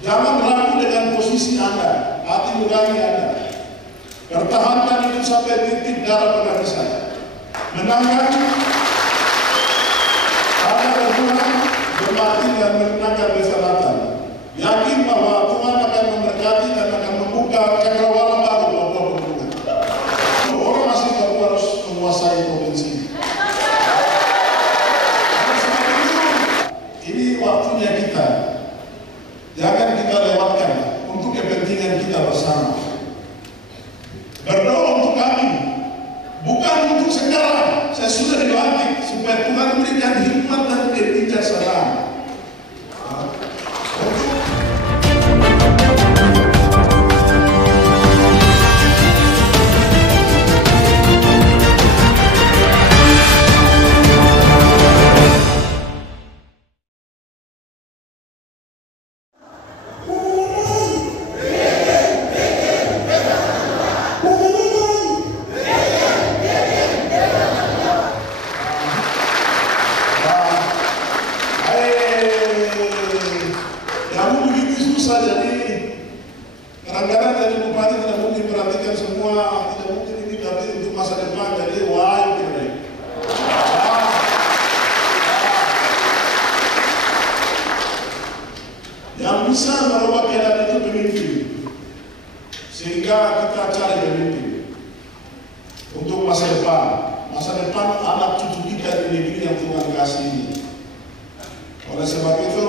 Jangan ragu dengan posisi Anda, hati nurani Anda. Pertahankan itu sampai titik darah penghabisan. Menangkan, Anda berjuang, bermati dan menangkan keselamatan. Yakin bahwa Tuhan akan memberkati dan akan membuka cakrawala baru Papua Pegunungan. Orang asli Papua harus menguasai provinsi ini. Ini waktunya kita. Jangan kita lewatkan untuk kepentingan kita bersama. Berdoa untuk kami, bukan untuk sekarang. Saya sudah dilantik supaya Tuhan memberikan hikmat dan kebijaksanaan. Bisa merubah keadaan itu pemimpin, sehingga kita cari pemimpin untuk masa depan anak cucu kita di negeri yang Tuhan kasih ini. Oleh sebab itu,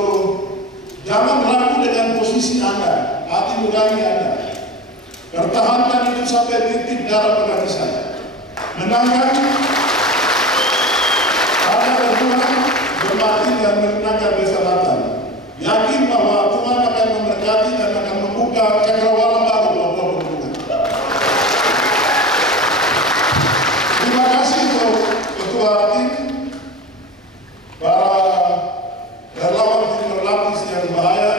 jangan ragu dengan posisi Anda, hati nurani Anda. Pertahankan itu sampai titik darah penghabisan. Menangkan, Anda berjuang, bermati dan menangkan keselamatan. Yakin bahwa Tuhan akan memberkati dan akan membuka cakrawala baru Papua Pegunungan. Terima kasih untuk Ketua tim, para relawan tim berlapis yang berbahaya,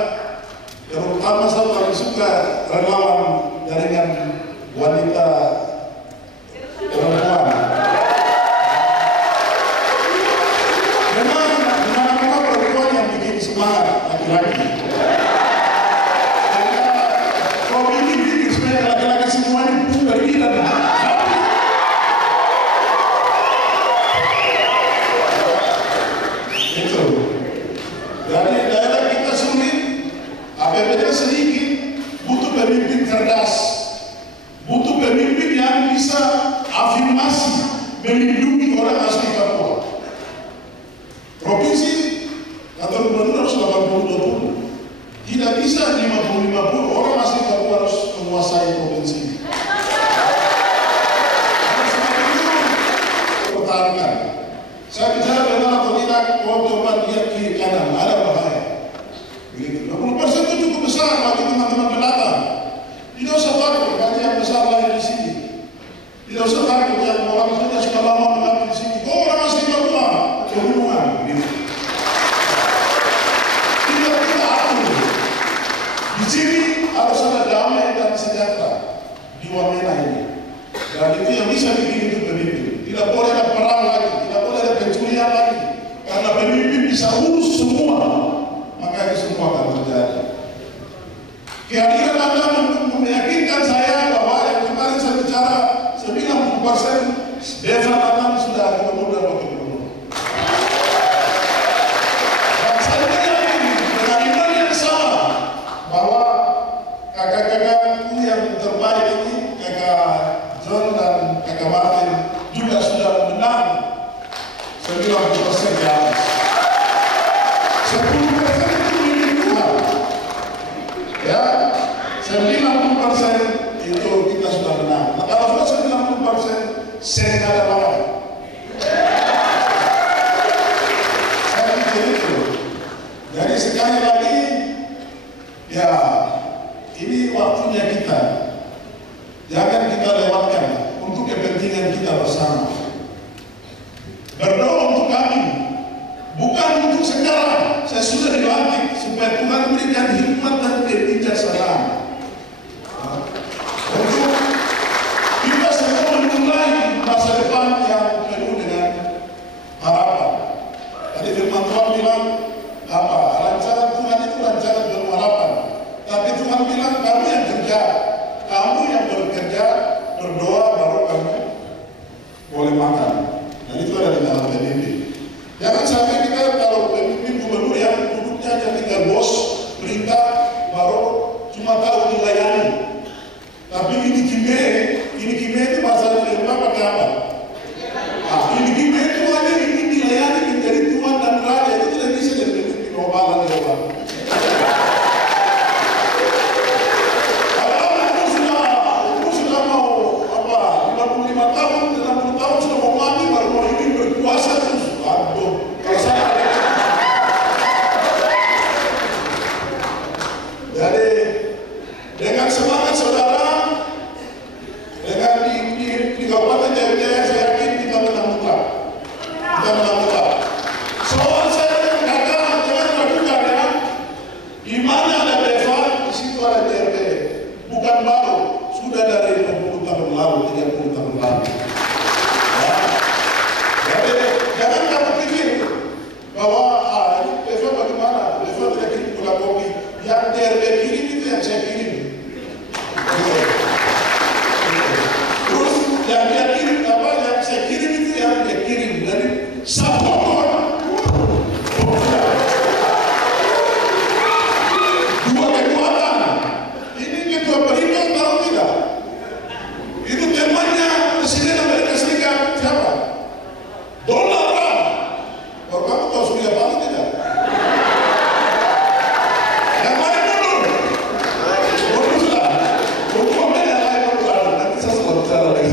terutama saya paling suka relawan jaringan wanita perempuan. Memang perempuan yang bikin semangat laki-laki. Kalau bikin supaya laki-laki semua ini pergi dan itu. Dari daerah kita sulit, APBD sedikit, butuh pemimpin cerdas, butuh pemimpin yang bisa afirmasi melindungi orang asli Papua. Provinsi kantor gubernur harus 80-20. Tidak bisa 50-50. Orang asli Papua harus menguasai provinsi ini. Pertahankan. Saya bicara benar atau tidak, kalau coba lihat kiri kanan, ada bahaya. Begitu. 20% itu cukup besar bagi teman-teman pendatang. Tidak usah takut, bagi yang besar lahir di sini. Tidak usah takut yang orang sudah lama mengaku di sini. Oh, orang asli Papua, Pegunungan. Begitu. Di sini harus ada damai dan sejahtera di Wamena ini. Dan itu yang bisa bikin itu pemimpin. Tidak boleh ada perang lagi, tidak boleh ada pencurian lagi. Karena pemimpin bisa urus semua, maka itu semua akan terjadi. Kehadiran Anda meyakinkan saya bahwa yang kemarin saya bicara 90% desa Tanam sudah gubernur dan wakil gubernur. Dan saya yakin dengan iman yang sama bahwa kakak-kakakku yang terbaik ini, kakak John dan kakak Martin juga sudah menang 90% di atas. 10% itu milik Tuhan. Ya, 90% itu kita sudah menang. Nah, kalau sudah 90%, saya tidak ada lawan. Saya pikir itu. Jadi sekali lagi, ya, ini waktunya kita. Jangan kita lewatkan untuk kepentingan kita bersama. Berdoa untuk kami, bukan untuk sekarang. Saya sudah dilantik supaya Tuhan memberikan hikmat dan kebijaksanaan. Untuk kita semua memulai masa depan yang penuh dengan harapan. Tadi firman Tuhan bilang, apa? Rancangan Tuhan itu rancangan penuh harapan. kerja, berdoa, baru kamu boleh makan. Dan itu ada di dalam PBB. Jangan sampai kita kalau pemimpin gubernur yang duduknya hanya tinggal bos, perintah, baru cuma tahu dilayani. Tapi ini kime itu bahasa Jerman pakai apa? Ini kime itu hanya ini dilayani menjadi Tuhan dan Raja, itu tidak bisa jadi pemimpin globalan di Eropa. Kalau sudah mau apa 55 tahun, 60 tahun sudah mau mati baru mau ini berkuasa terus. Aduh, kalau saya jadi dengan semangat saudara, dengan di Kabupaten Jaya, saya yakin kita menang mutlak. Kita menang mutlak. Soal saya katakan jangan ragukan ya. Di mana ada BEFA, di situ ada DRT. Bukan baru, sudah dari 20 tahun lalu, 30 tahun lalu. Ya. Jadi jangan kamu pikir bahwa ini BEFA bagaimana? BEFA tidak kirim gula kopi. Yang DRT kirim itu yang saya kirim. Terus yang dia kirim apa? Yang saya kirim itu yang dia kirim dari Sabtu. Dua kekuatan. Ini ketua Perindo tahu tidak? Itu temannya Presiden Amerika Serikat siapa? Donald Trump. Kalau kamu tahu Surya Paloh tidak? Yang lain mundur. Mundur sudah. Hukumnya yang lain mundur. Nanti saya selalu bicara lagi.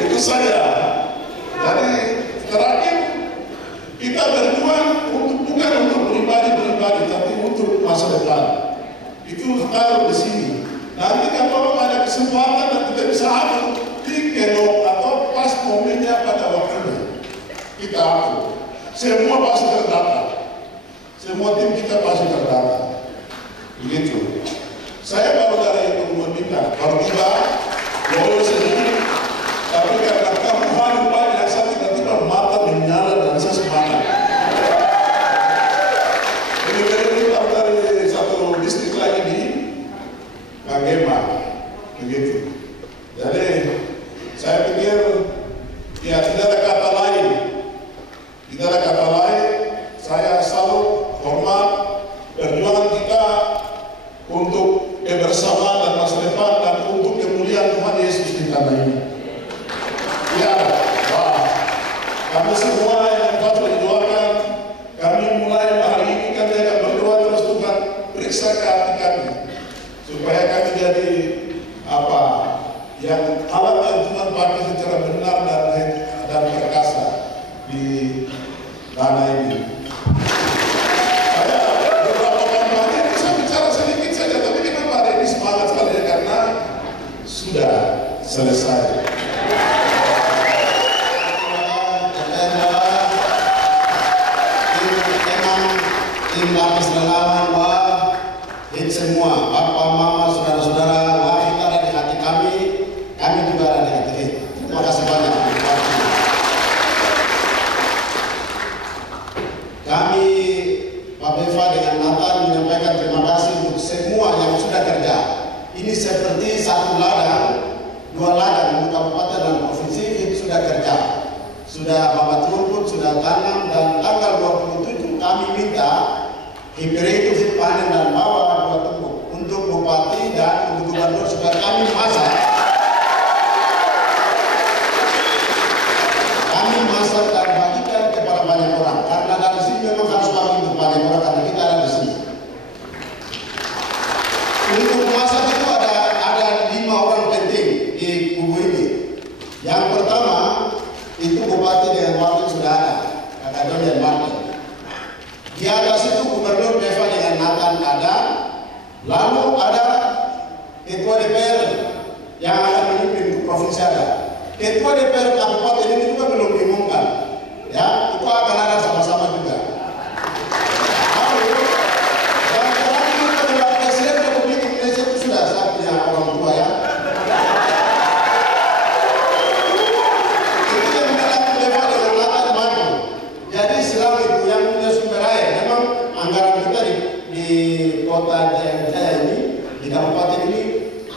Itu saya. Jadi terakhir kita berjuang bukan untuk pribadi, tapi untuk masa depan. Itu taruh di sini. Nanti kalau ada kesempatan dan kita bisa atur di Kenok atau pas momennya pada waktunya, kita atur. Semua pasti terdata. Semua tim kita pasti terdata. Begitu. Saya baru dari Pengumuman Bintang, baru tiba, lolos sedikit. Tapi karena kamu halu banyak, saya tiba-tiba mata menyala dan saya semangat. Ini dari satu distrik lagi di Kagema, begitu. Jadi saya pikir ya tidak ada kata lain. Tidak ada kata lain. Saya salut, hormat perjuangan kita untuk kebersamaan dan masa depan dan untuk kemuliaan Tuhan Yesus di tanah ini. Ya, wah, kami semua yang patut didoakan, kami mulai hari ini kami akan berdoa terus Tuhan periksa ke hati kami supaya kami jadi apa yang alat yang Tuhan pakai secara benar dan perkasa di tanah ini. Saya beberapa kali bisa bicara sedikit saja, tapi kenapa hari ini semangat sekali karena sudah selesai. Tim lapis relawan, wah, semua, Bapak, Mama, saudara-saudara, wah, itu ada di hati kami juga ada di hati kita. Terima kasih banyak. Kami, Pak Beva dengan Nathan menyampaikan terima kasih untuk semua yang sudah kerja. Ini seperti satu ladang, dua ladang untuk kabupaten dan provinsi itu sudah kerja. Sudah babat rumput, sudah tanam, dan tanggal 27 kami minta imperatif panen dan bawa 2 tumpuk untuk bupati dan untuk gubernur supaya kami masak dan bagikan kepada banyak orang karena dari sini memang harus kami untuk banyak orang karena kita ada di sini. Untuk masak itu ada 5 orang penting di kubu ini. Yang pertama itu bupati dengan wakil sudah ada, Kakak Don dan Martin. Di atas itu gubernur Beva dengan Nathan ada, lalu ada ketua DPR yang akan memimpin provinsi ada. Ketua DPR kabupaten ini juga belum diumumkan, ya itu akan ada sama-sama juga. Lalu yang terakhir adalah Presiden Republik Indonesia itu sudah saya punya orang tua ya. Itu yang bilang Beva dengan Nathan maju. Jadi selama itu yang punya sumber air, memang anggaran kita di kota Jaya ini, di kabupaten ini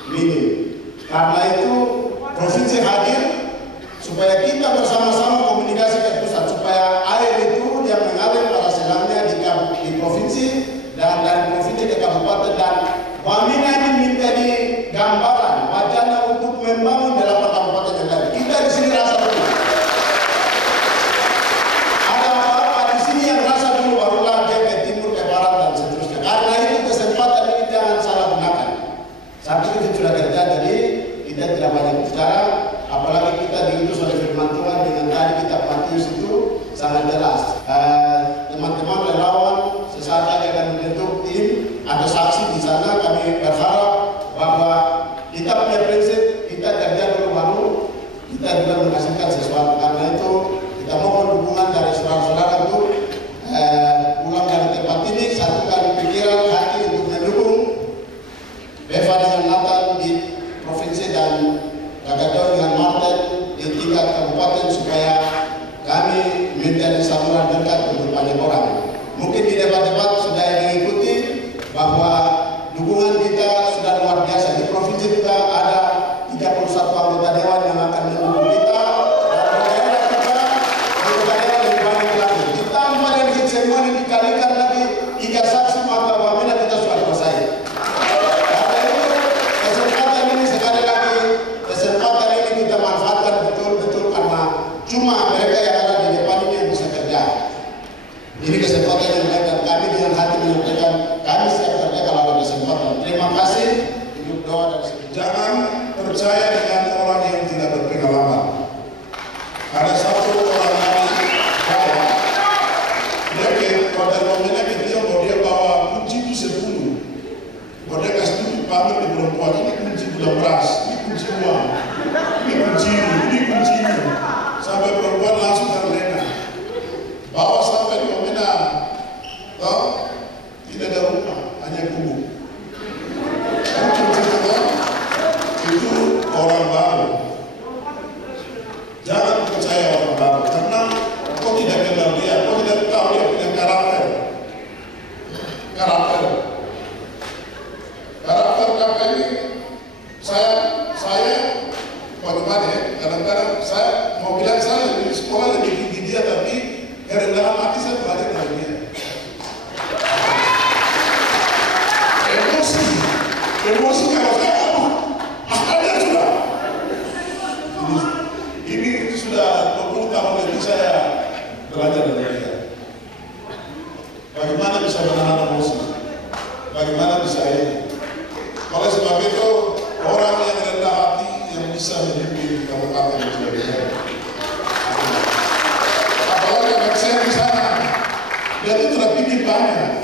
minim. Karena itu provinsi hadir supaya kita bersama-sama komunikasi ke pusat supaya air itu yang mengalir pada selangnya di provinsi dan dari provinsi ke kabupaten, dan Wamena ini minta di gambaran wacana untuk membangun 8 kabupaten yang lain. Kita di sini rasa dulu. Ada apa-apa di sini yang rasa dulu barulah dia ke timur, ke barat dan seterusnya. Karena itu kesempatan ini jangan salah gunakan. Saat itu sudah terjadi, jadi kita tidak banyak bicara, apalagi kita diutus oleh firman Tuhan dengan tadi kitab Matius itu sangat jelas. Teman-teman relawan sesaat lagi akan membentuk tim, ada saksi di sana. Kami berharap bahwa kita punya prinsip, kita kerja dulu baru kita juga menghasilkan sesuatu. Karena itu kita mohon dukungan dari saudara-saudara untuk pulang dari tempat ini, satukan pikiran hati untuk mendukung Beva dengan Nathan di provinsi dan Kakadon dengan Martin di tingkat kabupaten supaya kami menjadi saluran dekat untuk banyak orang. Mungkin di debat-debat sudah mengikuti bahwa dukungan kita sudah luar biasa. Di provinsi kita ada 31 anggota dewan yang akan mendukung kita, dan di daerah kita anggota dewan lebih banyak lagi. Ditambah dengan semua ini dikalikan lagi 3 saksi, maka Wamena kita sudah selesai. Karena itu kesempatan ini sekali lagi, kesempatan ini kita manfaatkan betul-betul, karena cuma mereka yang ada di depan ini yang bisa kerja. Ini kesempatan yang baik dan kami dengan hati menyampaikan kami siap kerja kalau ada kesempatan. Terima kasih untuk doa dan Jangan percaya dengan orang yang tidak berpengalaman. Ada satu orang lagi, dia ke kota Wamena, dia mau dia bawa kunci itu 10. Mau dia kasih pamer di perempuan, ini kunci gula beras, ini kunci uang, ini kunci ini. Sampai perempuan langsung terlena. Bawa sampai di Wamena, tidak ada rumah, hanya gubuk. Itu orang baru. Jangan percaya orang baru, karena kau tidak kenal dia, kau tidak tahu dia punya karakter. Karakter kakak ini, saya bagaimana ya? Kadang-kadang saya mau bilang saya lebih sekolah lebih tinggi dia, tapi kerendahan hati saya belajar dari dia. Emosi kalau saya ada sudah. Ini sudah 20 tahun lebih saya belajar dari dia. Bagaimana bisa menahan emosi? Bagaimana bisa ini? Oleh sebab itu orang yang rendah hati yang bisa memimpin kabupaten dan sebagainya. Apalagi anak saya di sana, dia itu tidak pikir banyak.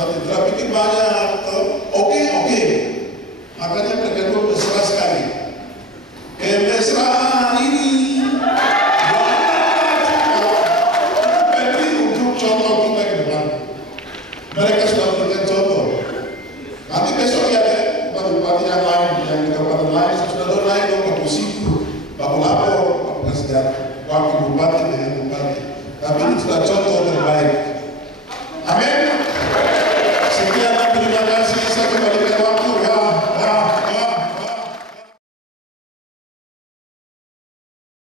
Tidak pikir banyak. Oke. Makanya mereka itu mesra sekali. Kemesraan ini penting untuk contoh kita ke depan. Mereka sudah memberikan contoh. Nanti besok ya bupati yang lain, yang di kabupaten lain sudah naik dong ke Kusiku, Baku Lapor, Wakil Bupati dengan Bupati. Tapi ini sudah contoh terbaik.